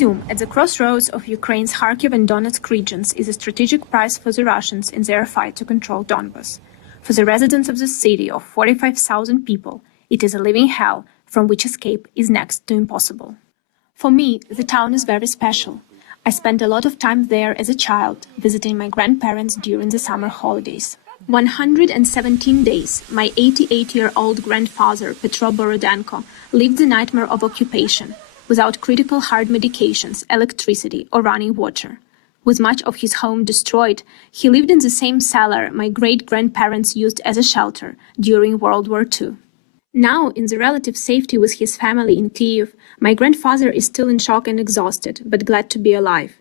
Izium, at the crossroads of Ukraine's Kharkiv and Donetsk regions, is a strategic prize for the Russians in their fight to control Donbas. For the residents of this city of 45,000 people, it is a living hell from which escape is next to impossible. For me, the town is very special. I spent a lot of time there as a child, visiting my grandparents during the summer holidays. 117 days, my 88-year-old grandfather, Petro Borodenko, lived the nightmare of occupation, without critical hard medications, electricity, or running water. With much of his home destroyed, he lived in the same cellar my great-grandparents used as a shelter during World War II. Now, in the relative safety with his family in Kyiv, my grandfather is still in shock and exhausted, but glad to be alive.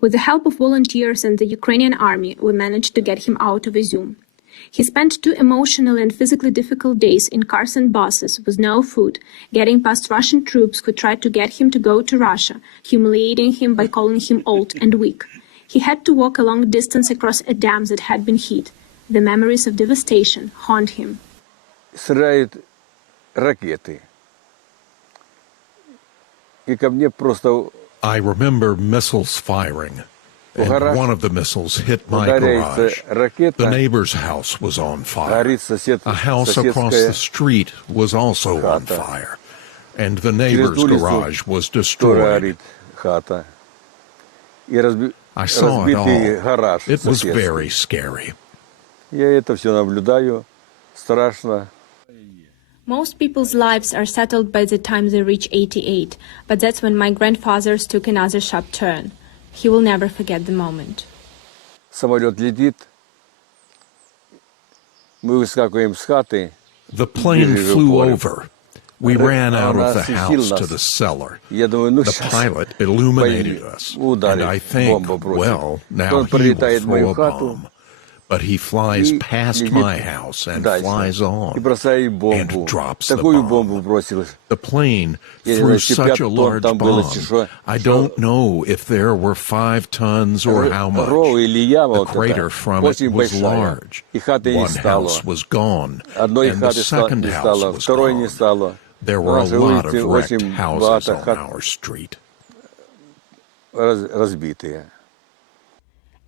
With the help of volunteers and the Ukrainian army, we managed to get him out of Izium. He spent 2 emotionally and physically difficult days in cars and buses with no food, getting past Russian troops who tried to get him to go to Russia, humiliating him by calling him old and weak. He had to walk a long distance across a dam that had been hit. The memories of devastation haunt him. Стреляют ракеты. И ко мне просто... I remember missiles firing, and one of the missiles hit my garage. The neighbor's house was on fire. A house across the street was also on fire, and the neighbor's garage was destroyed. I saw it all. It was very scary. Я это все наблюдаю. Страшно. Most people's lives are settled by the time they reach 88, but that's when my grandfather's took another sharp turn. He will never forget the moment. Самолет летит. Мы выскакиваем с хаты. The plane flew over. We ran out of the house to the cellar. The pilot illuminated us, and I think, well, now he will throw a bomb. But he flies past my house and flies on and drops the bomb. The plane threw such a large bomb, I don't know if there were 5 tons or how much. The crater from it was large. One house was gone, and the second house was gone. There were a lot of wrecked houses on our street.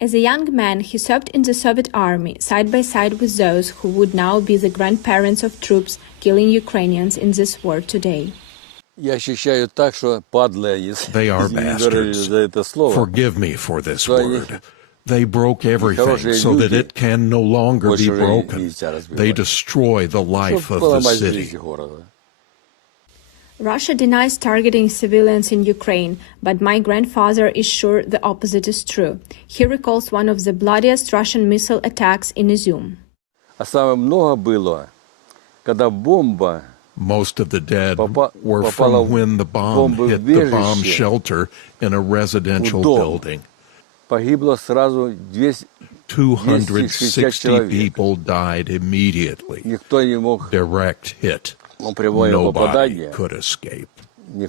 As a young man, he served in the Soviet army, side by side with those who would now be the grandparents of troops killing Ukrainians in this war today. They are bastards. Forgive me for this word. They broke everything so that it can no longer be broken. They destroy the life of the city. Russia denies targeting civilians in Ukraine, but my grandfather is sure the opposite is true. He recalls one of the bloodiest Russian missile attacks in Izium. Most of the dead were from when the bomb hit the bomb shelter in a residential building. 260 people died immediately. Direct hit. Nobody could escape. The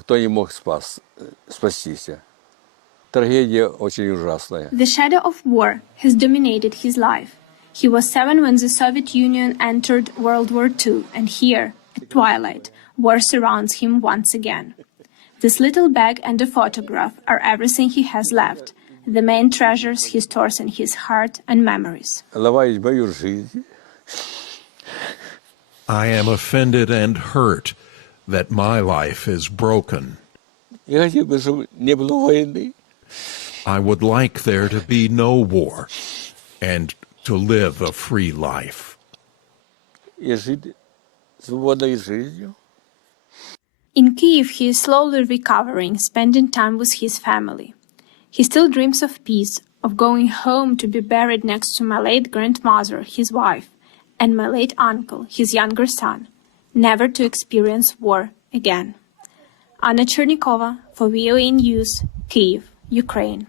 shadow of war has dominated his life. He was 7 when the Soviet Union entered World War II, and here, at twilight, war surrounds him once again. This little bag and a photograph are everything he has left, the main treasures he stores in his heart and memories. I am offended and hurt that my life is broken. I would like there to be no war and to live a free life. In Kyiv, he is slowly recovering, spending time with his family. He still dreams of peace, of going home to be buried next to my late grandmother, his wife, and my late uncle, his younger son, never to experience war again. Anna Chernikova for VOA News, Kyiv, Ukraine.